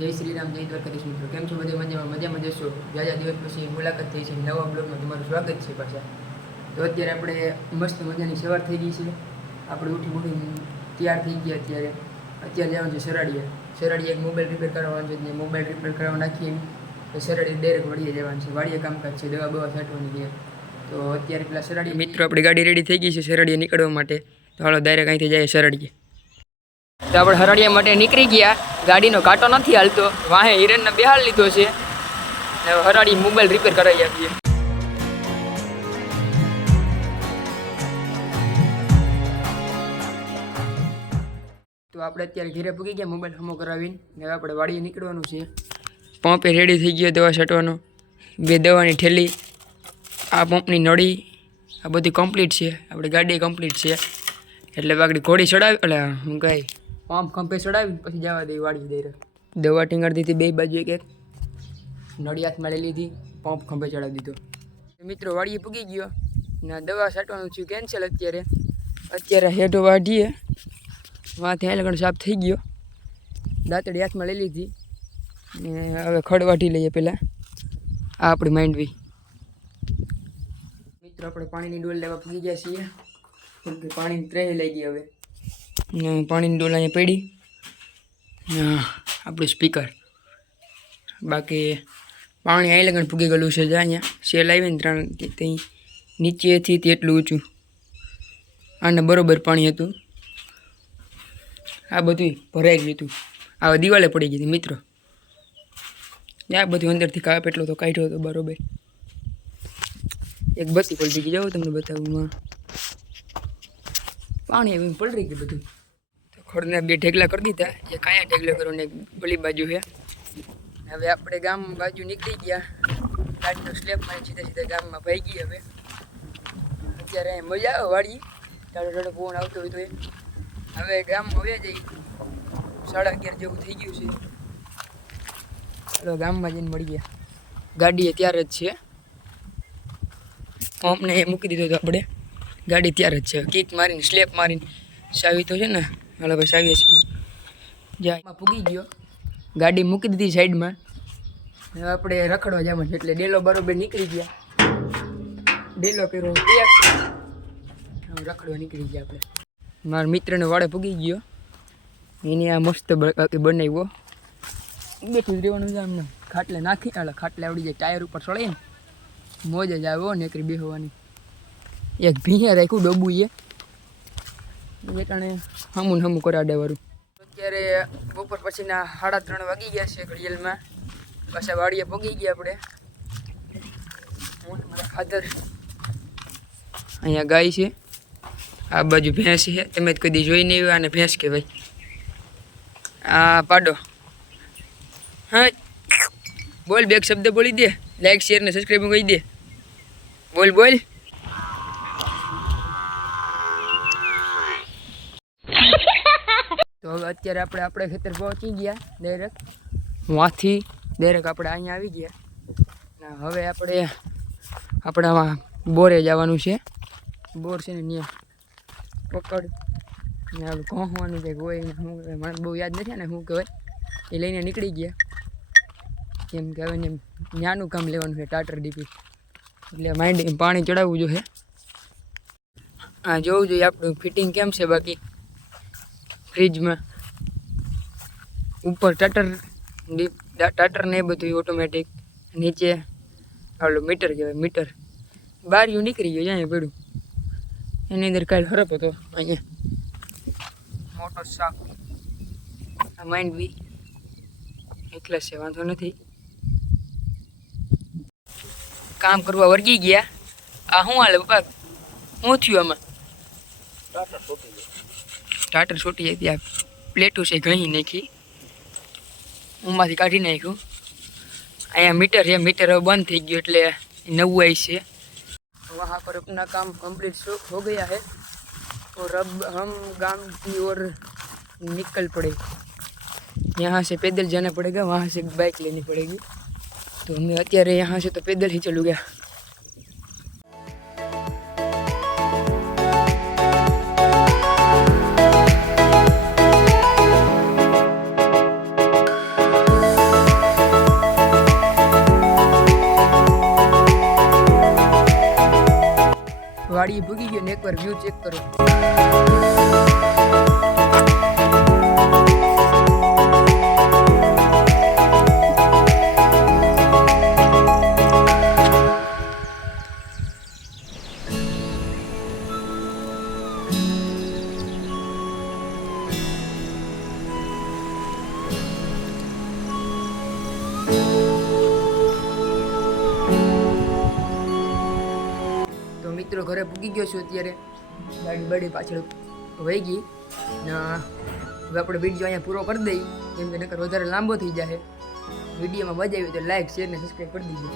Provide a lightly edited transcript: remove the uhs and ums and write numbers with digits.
જય શ્રી રામ, જય દ્વારકાધીશ મિત્રો. કેમ છો બધે? મજામાં જશો. જાજા દિવસ પછી મુલાકાત થઈ છે. નવા બ્લોગમાં તમારું સ્વાગત છે પાછા. તો અત્યારે આપણે મસ્ત મજાની સવાર થઈ ગઈ છે. આપણે ઉઠી તૈયાર થઈ ગયા. અત્યારે જવાનું છે સરાડીએ એક મોબાઈલ રિપેર કરવાનો છે. મોબાઈલ રિપેર કરવા નાખીએ તો સરાડી ડાયરેક્ટ વાડીએ જવાનું છે. વાડીએ કામકાજ છે, દવા છાંટવાની છે. તો અત્યારે પેલા સરાડીએ મિત્રો આપણી ગાડી રેડી થઈ ગઈ છે સરાડીએ નીકળવા માટે. તો હાલો ડાયરેક્ટ અહીંથી જાય સરાડીએ. તો આપણે હરાડિયા માટે નીકળી ગયા. ગાડીનો કાંટો નથી હાલતો, વાહે હિરેનને બેહાડ લીધો છે. હરાડી મોબાઈલ રિપેર કરાવી આપીએ. તો આપણે અત્યારે ઘરે પૂગી ગયા મોબાઈલ હમો કરાવીને. હવે આપણે વાડીએ નીકળવાનું છે. પંપે રેડી થઈ ગયો દવા છાંટવાનો. 2 દવાની ઠેલી, આ પંપની નળી, આ બધી કમ્પ્લીટ છે. આપણી ગાડી કમ્પ્લીટ છે. એટલે આગળ ઘોડી ચડાવી, એટલે હું કહી પંપ ખંભે ચડાવી પછી જવા દઈ વાળી દઈ. દવા ટીંગાડી દીધી 2 બાજુ એક નળી હાથમાં લઈ લીધી, પંપ ખંભે ચડાવી દીધો. મિત્રો વાડીએ પૂગી ગયો ને દવા છાંટવાનું થયું કેન્સલ. અત્યારે હેઠો વાઢીએ, વાંથી આગળ સાફ થઈ ગયો. દાંતડી હાથમાં લઈ લીધી ને હવે ખડ વાઢી લઈએ પહેલાં. આ આપણી માંડવી. મિત્રો આપણે પાણીની ડોલ લેવા પૂગી ગયા છીએ. પાણીની ટ્રે લઈ ગઈ હવે. પાણીની ડોલ અહીંયા પડી. આપણું સ્પીકર. બાકી પાણી અહીં લગન પૂગી ગયેલું છે. અહીંયા સેલ આવીને 3 ત્યાં નીચેથી તેટલું ઊંચું. આને બરોબર પાણી હતું. આ બધું ભરાઈ ગયું હતું. આ દિવાલે પડી ગઈ હતી મિત્રો. આ બધું અંદરથી કાપ એટલો તો કાઢ્યો હતો બરોબર. એક બત્તી પલટી ગઈ, જાઓ તમને બતાવું. પાણી એવી પલરી ગયું બધું. તો ખડને 2 ઢેગલા કરી દીધા. એક અહીંયા ઢેગલો કરો ને એક પેલી બાજુ છે. હવે આપણે ગામ બાજુ નીકળી ગયા. ગાડીનો સ્લેપ મારી સીધા ગામમાં ભાઈ ગઈ. અત્યારે મજા આવે વાળી. ટાળો ફોન આવતો હોય તો હવે ગામમાં હવે જઈ 11:30 જેવું થઈ ગયું છે. ચાલો ગામમાં જઈને મળી ગયા. ગાડી ત્યારે જ છે. પંપને એ મૂકી દીધો તો આપણે. ગાડી ત્યારે જ છે. કિક મારીને સ્લેપ મારીને ચાવી તો છે ને, હાલો ભાઈ ચાવીએ છીએ. જ્યાં પૂગી ગયો, ગાડી મૂકી દીધી સાઈડમાં. હવે આપણે રખડવા જવાનું છે. એટલે ડેલો બરોબર નીકળી ગયા. ડેલો કર્યો રખડવા નીકળી ગયા આપણે. મારા મિત્રને વાડે પૂગી ગયો. એને આ મસ્ત બનાવ્યો. બેઠું જ રહેવાનું છે આમને. ખાટલે નાખી, એટલે ખાટલે આવડી જાય. ટાયર ઉપર ચડાવીને મોજ જ આવ્યો ને એકરી બેહવાની. એક ભીંયા રાખ્યું ડોબું એ કારણે હમું કરાડેવાળું. અત્યારે બપોર પછીના 3:30 વાગી ગયા છે ઘડિયાળમાં. પાછા વાડીએ પગી ગયા આપણે. મારા ફાધર અહીંયા ગાય છે, આ બાજુ ભેંસ છે. તમે જ કદી જોઈ નહીં હોય. આને ભેંસ કહેવાય. આ પાડો. હા બોલ, 2 શબ્દ બોલી દે. લાઈક શેર ને સબસ્ક્રાઈબ કહી દે. બોલ. તો હવે અત્યારે આપણે ખેતર પહોંચી ગયા. ડાયરેક્ટ વાંથી ડાયરેક્ટ આપણે અહીંયા આવી ગયા. હવે આપણે બોરે જવાનું છે. બોર છે ને ત્યાં પકડ ને આપણે ઘોંવાનું કંઈક હોય. મને બહુ યાદ નથી ને શું કહેવાય. એ લઈને નીકળી ગયા. કેમ કે હવે ત્યાંનું કામ લેવાનું છે, ટાટર ડીપી. એટલે માંડી પાણી ચડાવવું જોઈએ. હા જોવું જોઈએ આપણું ફિટિંગ કેમ છે. બાકી ફ્રીજમાં ઉપર ટાટર ને એ બધું ઓટોમેટિક. નીચે આવેલું મીટર કહેવાય. મીટર બારીયું નીકળી ગયું. અહીંયા પડ્યું એની અંદર કાલ હરપ હતો. અહીંયા મોટો શાક. આ માઇન્ડ બી એકલા છે, વાંધો નથી. કામ કરવા વર્ગી ગયા. આ શું હાલે પપ્પા? શું થયું આમાં? સ્ટાર્ટર છૂટી જાય. ત્યાં પ્લેટું છે ઘણી નાખી, ઉમાંથી કાઢી નાખ્યું. અહીંયા મીટર છે. મીટર હવે બંધ થઈ ગયું એટલે નવું આવી છે. वहाँ पर अपना काम कंप्लीट हो गया है और अब हम गांव की ओर निकल पड़े. यहाँ से पैदल जाना पड़ेगा, वहाँ से बाइक लेनी पड़ेगी. तो हमें અત્યારે यहाँ से तो पैदल ही चलू गया. સુધી ભૂગી ગયો ને એકવાર વ્યૂ ચેક કરો. તો મિત્રો ઘરે પૂગી ગયો છું અત્યારે. ગાડી બાડી પાછળ વહી ગઈ ને હવે આપણે વિડીયો અહીંયા પૂરો કરી દઈએ, કેમ કે નકર વધારે લાંબો થઈ જાય. વિડીયોમાં મજા આવી તો લાઈક શેર ને સબસ્ક્રાઈબ કરી દીધું.